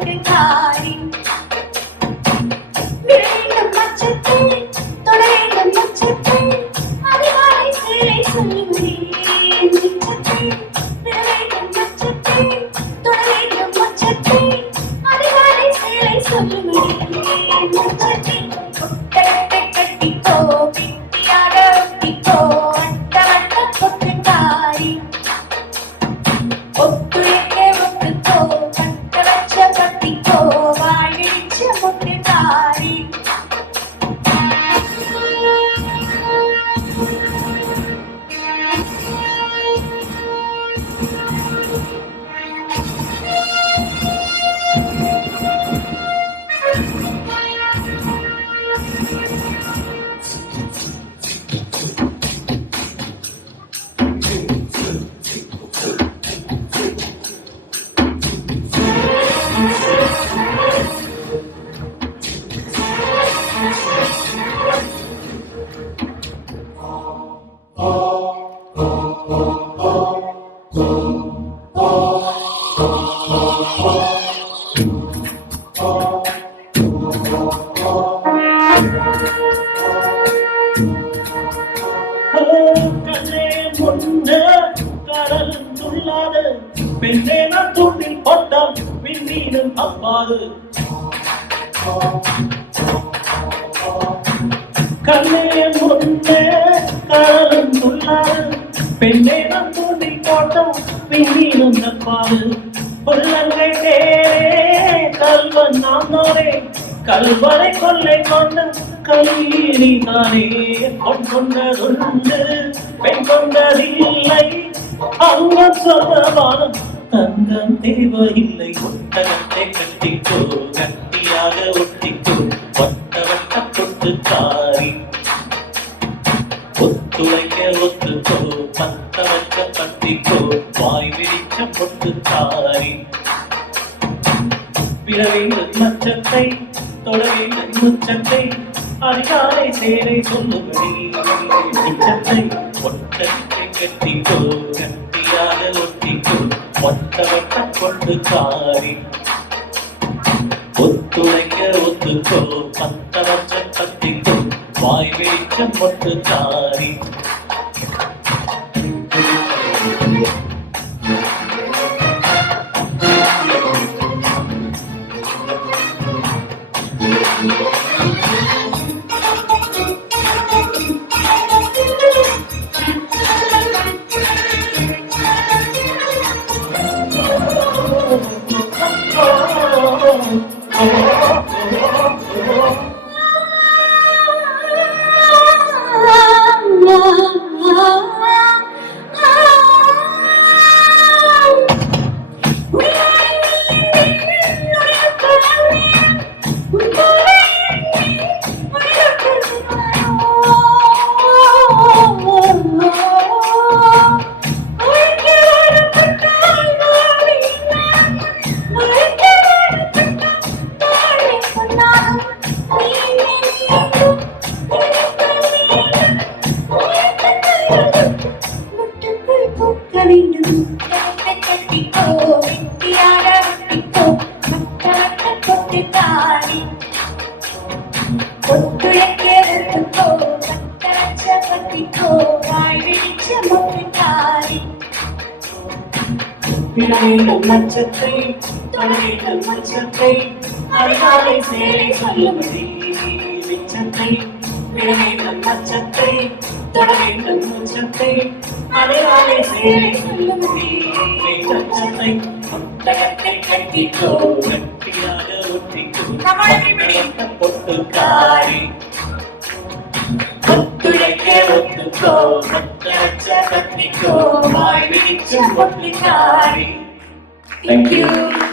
முகக்காரி விரைந்த மச்சத்தை தொட வேண்டும் மச்சத்தை அதிகாலை சேலை சொல்லுமே மிச்சத்தை விட வேண்டும் மச்சத்தை தொட வேண்டும் மச்சத்தை அதிகாலை சேலை சொல்லுமே மச்சத்தை ஒட்டகத்தை கட்டிக்கோ கெட்டியாக ஒட்டிக்கோ வட்ட வட்ட பொட்டுக்காரி ஒத்துழைக்க ஒத்துக்கோ கட்ட வச்ச பத்திக்கோ வாழிச்ச பொட்டுக்காரி பெண்ணே நான் தூண்டில் போட்டால் விண்ணீனும் அவ்வாறு கண்ணே முன்னே கடலும் துள்ளாது பெண்ணே நான் தூண்டில் போட்டால் விண்ணீனும் அவ்வாறு புள்ளங்கை கல்வன் நாம் நோரே கல்வரை கொள்ளை கொண்ட கல்வீரி தானே பொன் கொண்டதுண்டு பெண் கொண்டதில்லை அங்கம் சொல்லவானம் தங்கம் தேவையில்லை ஒட்டகத்தை கட்டிக்கோ கட்டியாக ஒட்டிக்கோ வட்ட வட்ட பொட்டுக்காரி ஒத்துழைக்க ஒத்துக்கோ பத்த வச்ச பத்திக்கோ வாய் விரிச்ச பொட்டுக்காரி விட வேண்டும் மச்சத்தை தொட வேண்டும் முச்சத்தை அதிகாலை சேரை சொல்லுபடி மிச்சத்தை ஒட்டகத்தை கட்டிக்கோ கட்டியாக ஒட்டிக்கோ ஒத்த வட்ட பொட்டுக்காரி ஒத்துழைக்க ஒத்துக்கோ பத்த வச்ச பத்திக்கோ வாய் விழிச்ச பொட்டுக்காரி மச்சத்தை தொலைகள் மச்சத்தை அதிகாலை சேலை சொல்லுபடி மிச்சத்தை விடவேண்டும் மச்சத்தை தொலைகள் மச்சத்தை அதிகாலை சேலை சொல்லுபடி மிச்சத்தை ஒட்டகத்தை கட்டிக்கோ கட்டியாக ஒட்டிக்கோ பொட்டுக்காரி ஒத்துழைக்க ஒத்துக்கோ ஒத்தச்ச கட்டிக்கோ வாய் விழிச்ச பொட்டுக்காரி. Thank you.